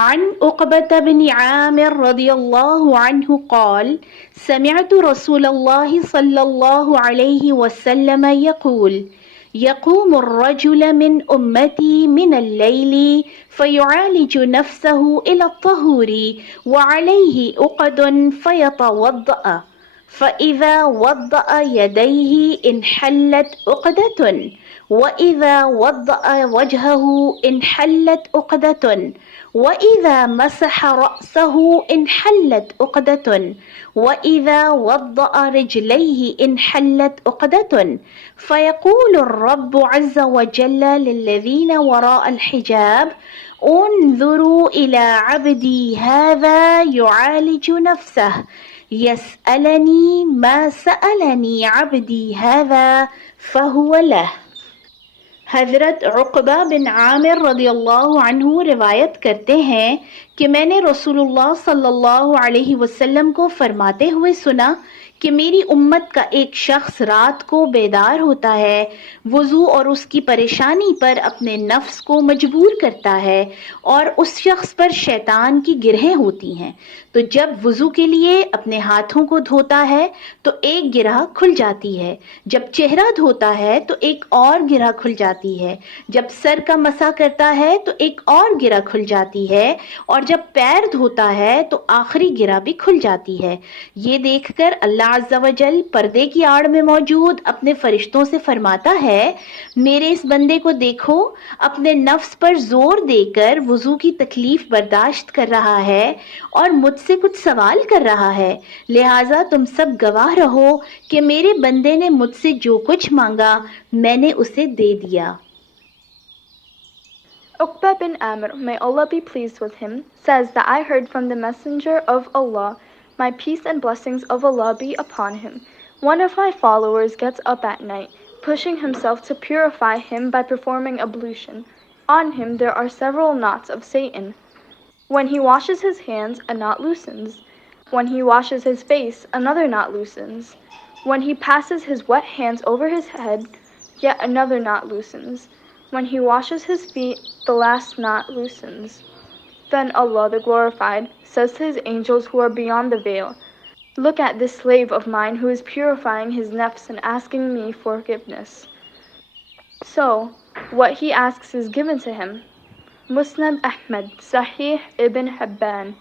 عن عقبة بن عامر رضي الله عنه قال سمعت رسول الله صلى الله عليه وسلم يقوم الرجل من أمتي من الليل فيعالج نفسه إلى الطهور وعليه عقد فيتوضأ فإذا وضأ يديه انحلت عقدة وإذا وضأ وجهه انحلت عقدة وإذا مسح رأسه انحلت عقدة وإذا وضأ رجليه انحلت عقدة فيقول الرب عز وجل للذين وراء الحجاب انظروا إلى عبدي هذا يعالج نفسه يسألني ما سألني عبدي هذا فهو له. حضرت عقبہ بن عامر رضی اللہ عنہ روایت کرتے ہیں کہ میں نے رسول اللہ صلی اللہ علیہ وسلم کو فرماتے ہوئے سنا کہ میری امت کا ایک شخص رات کو بیدار ہوتا ہے، وضو اور اس کی پریشانی پر اپنے نفس کو مجبور کرتا ہے اور اس شخص پر شیطان کی گرہیں ہوتی ہیں، تو جب وضو کے لیے اپنے ہاتھوں کو دھوتا ہے تو ایک گرہ کھل جاتی ہے، جب چہرہ دھوتا ہے تو ایک اور گرہ کھل جاتی ہے، جب سر کا مسح کرتا ہے تو ایک اور گرہ کھل جاتی ہے، اور جب پیر دھوتا ہے تو آخری گرہ بھی کھل جاتی ہے۔ یہ دیکھ کر اللہ عز و جل پردے کی آڑ میں موجود اپنے فرشتوں سے فرماتا ہے، میرے اس بندے کو دیکھو، اپنے نفس پر زور دے کر وضو کی تکلیف برداشت کر رہا ہے اور مجھ سے کچھ سوال کر رہا ہے، لہٰذا تم سب گواہ رہو کہ میرے بندے نے مجھ سے جو کچھ مانگا میں نے اسے دے دیا۔ Uqba bin Amr, may Allah be pleased with him, says that I heard from the Messenger of Allah, my peace and blessings of Allah be upon him. One of my followers gets up at night, pushing himself to purify him by performing ablution. On him there are several knots of Satan. When he washes his hands, a knot loosens. When he washes his face, another knot loosens. When he passes his wet hands over his head, yet another knot loosens. When he washes his feet, the last knot loosens. Then Allah the Glorified says to his angels who are beyond the veil, look at this slave of mine who is purifying his nafs and asking me forgiveness. So, what he asks is given to him. Musnad Ahmad, Sahih Ibn Hibban.